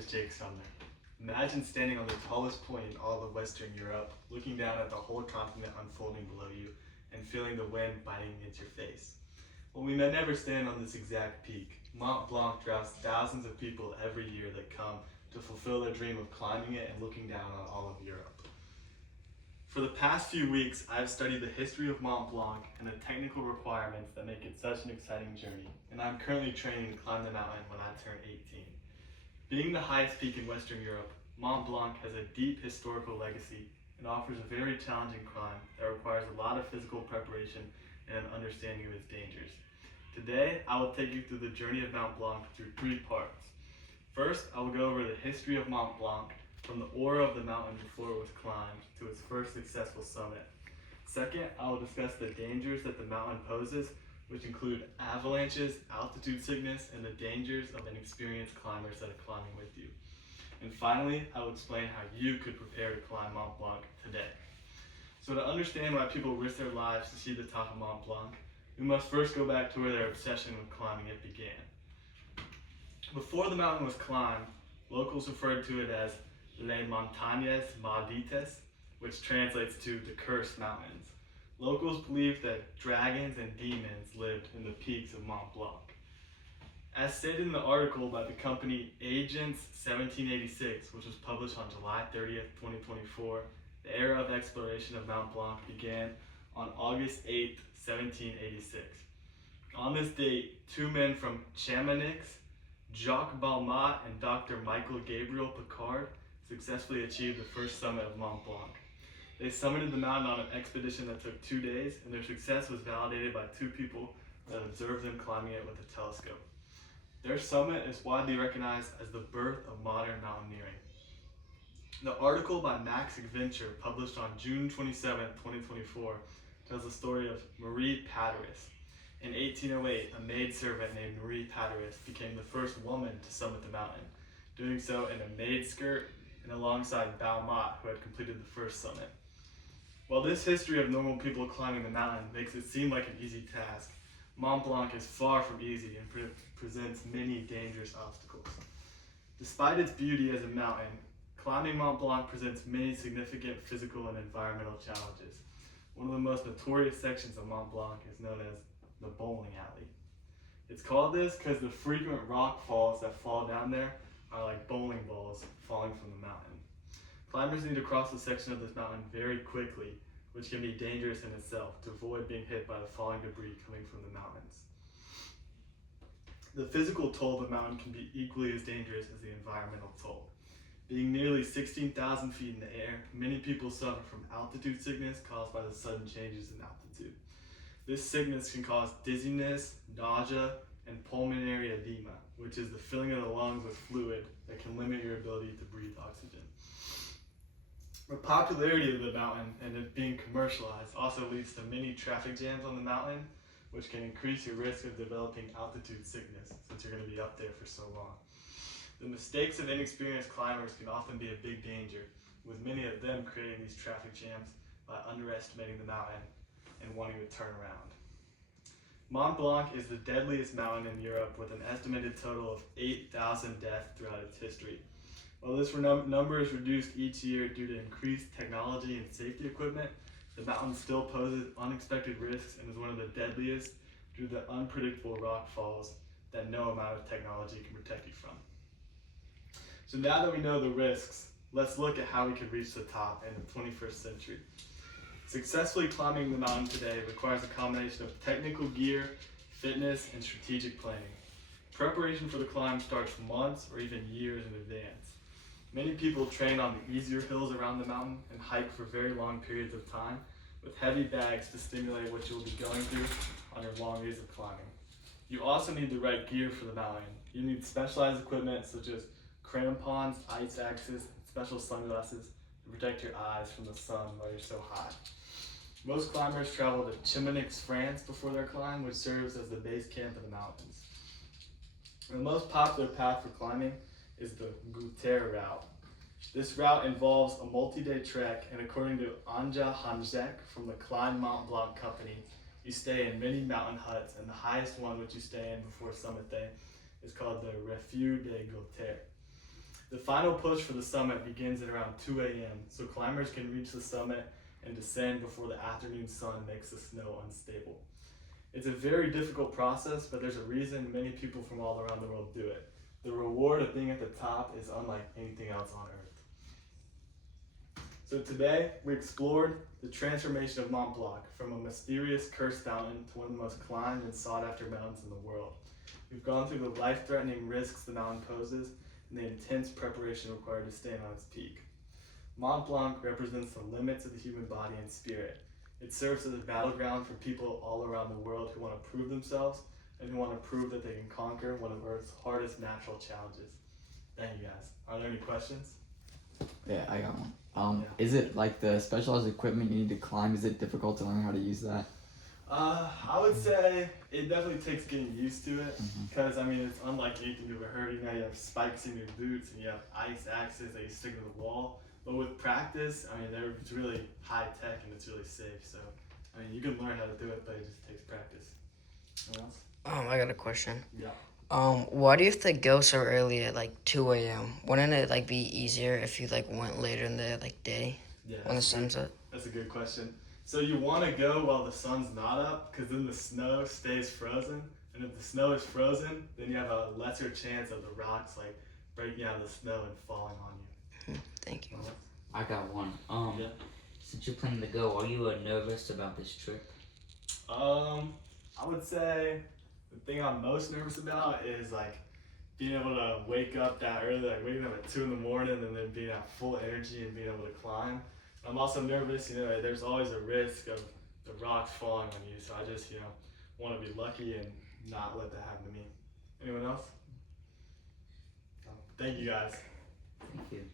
is Jake Sumner. Imagine standing on the tallest point in all of Western Europe, looking down at the whole continent unfolding below you, and feeling the wind biting against your face. While we may never stand on this exact peak, Mont Blanc draws thousands of people every year that come to fulfill their dream of climbing it and looking down on all of Europe. For the past few weeks, I've studied the history of Mont Blanc and the technical requirements that make it such an exciting journey, and I'm currently training to climb the mountain when I turn 18. Being the highest peak in Western Europe, Mont Blanc has a deep historical legacy and offers a very challenging climb that requires a lot of physical preparation and an understanding of its dangers. Today, I will take you through the journey of Mont Blanc through 3 parts. First, I will go over the history of Mont Blanc from the aura of the mountain before it was climbed to its first successful summit. Second, I will discuss the dangers that the mountain poses, which include avalanches, altitude sickness, and the dangers of inexperienced climbers that are climbing with you. And finally, I will explain how you could prepare to climb Mont Blanc today. So to understand why people risk their lives to see the top of Mont Blanc, we must first go back to where their obsession with climbing it began. Before the mountain was climbed, locals referred to it as Les Montagnes Maldites, which translates to the Cursed Mountains. Locals believed that dragons and demons lived in the peaks of Mont Blanc. As stated in the article by the company Agents 1786, which was published on July 30th, 2024, the era of exploration of Mont Blanc began on August 8th, 1786. On this date, 2 men from Chamonix, Jacques Balmat and Dr. Michael Gabriel Picard, successfully achieved the first summit of Mont Blanc. They summited the mountain on an expedition that took 2 days, and their success was validated by 2 people that observed them climbing it with a telescope. Their summit is widely recognized as the birth of modern mountaineering. The article by Max Adventure, published on June 27, 2024, tells the story of Marie Pateris. In 1808, a maidservant named Marie Pateris became the first woman to summit the mountain, doing so in a maid skirt and alongside Balmat, who had completed the first summit. While this history of normal people climbing the mountain makes it seem like an easy task, Mont Blanc is far from easy and presents many dangerous obstacles. Despite its beauty as a mountain, climbing Mont Blanc presents many significant physical and environmental challenges. One of the most notorious sections of Mont Blanc is known as the bowling alley. It's called this because the frequent rock falls that fall down there are like bowling balls falling from the mountain. Climbers need to cross a section of this mountain very quickly, which can be dangerous in itself, to avoid being hit by the falling debris coming from the mountains. The physical toll of the mountain can be equally as dangerous as the environmental toll. Being nearly 16,000 feet in the air, many people suffer from altitude sickness caused by the sudden changes in altitude. This sickness can cause dizziness, nausea, and pulmonary edema, which is the filling of the lungs with fluid that can limit your ability to breathe oxygen. The popularity of the mountain and it being commercialized also leads to many traffic jams on the mountain, which can increase your risk of developing altitude sickness since you're going to be up there for so long. The mistakes of inexperienced climbers can often be a big danger, with many of them creating these traffic jams by underestimating the mountain and wanting to turn around. Mont Blanc is the deadliest mountain in Europe with an estimated total of 8,000 deaths throughout its history. While this number is reduced each year due to increased technology and safety equipment, the mountain still poses unexpected risks and is one of the deadliest due to the unpredictable rock falls that no amount of technology can protect you from. So now that we know the risks, let's look at how we can reach the top in the 21st century. Successfully climbing the mountain today requires a combination of technical gear, fitness, and strategic planning. Preparation for the climb starts months or even years in advance. Many people train on the easier hills around the mountain and hike for very long periods of time with heavy bags to stimulate what you will be going through on your long days of climbing. You also need the right gear for the mountain. You need specialized equipment such as crampons, ice axes, and special sunglasses to protect your eyes from the sun while you're so high. Most climbers travel to Chamonix, France before their climb, which serves as the base camp of the mountains. The most popular path for climbing is the Gutter route. This route involves a multi-day trek, and according to Anja Hanzek from the Climb Mont Blanc company, you stay in many mountain huts, and the highest one which you stay in before summit day is called the Refuge de Gutter. The final push for the summit begins at around 2 a.m., so climbers can reach the summit and descend before the afternoon sun makes the snow unstable. It's a very difficult process, but there's a reason many people from all around the world do it. The reward of being at the top is unlike anything else on Earth. So today, we explored the transformation of Mont Blanc from a mysterious cursed mountain to one of the most climbed and sought after mountains in the world. We've gone through the life-threatening risks the mountain poses and the intense preparation required to stand on its peak. Mont Blanc represents the limits of the human body and spirit. It serves as a battleground for people all around the world who want to prove themselves and who want to prove that they can conquer one of Earth's hardest natural challenges. Thank you guys. Are there any questions? Yeah, I got one. Is it like the specialized equipment you need to climb? Is it difficult to learn how to use that? I would say it definitely takes getting used to it because I mean it's unlike anything you've ever heard. You know, you have spikes in your boots and you have ice axes that you stick to the wall. But with practice, I mean, it's really high tech and it's really safe. So, I mean, you can learn how to do it, but it just takes practice. Anyone else? I got a question. Yeah. Why do you have to go so early at like 2 a.m.? Wouldn't it like be easier if you like went later in the like day when the sun's up? That's a good question. So you want to go while the sun's not up, because then the snow stays frozen. And if the snow is frozen, then you have a lesser chance of the rocks like breaking out of the snow and falling on you. Thank you. I got one. Yeah. Since you're planning to go, are you nervous about this trip? I would say the thing I'm most nervous about is like being able to wake up that early, like waking up at 2 in the morning and then being at full energy and being able to climb. I'm also nervous, you know, there's always a risk of the rocks falling on you, so I just, you know, want to be lucky and not let that happen to me. Anyone else? Thank you guys. Thank you.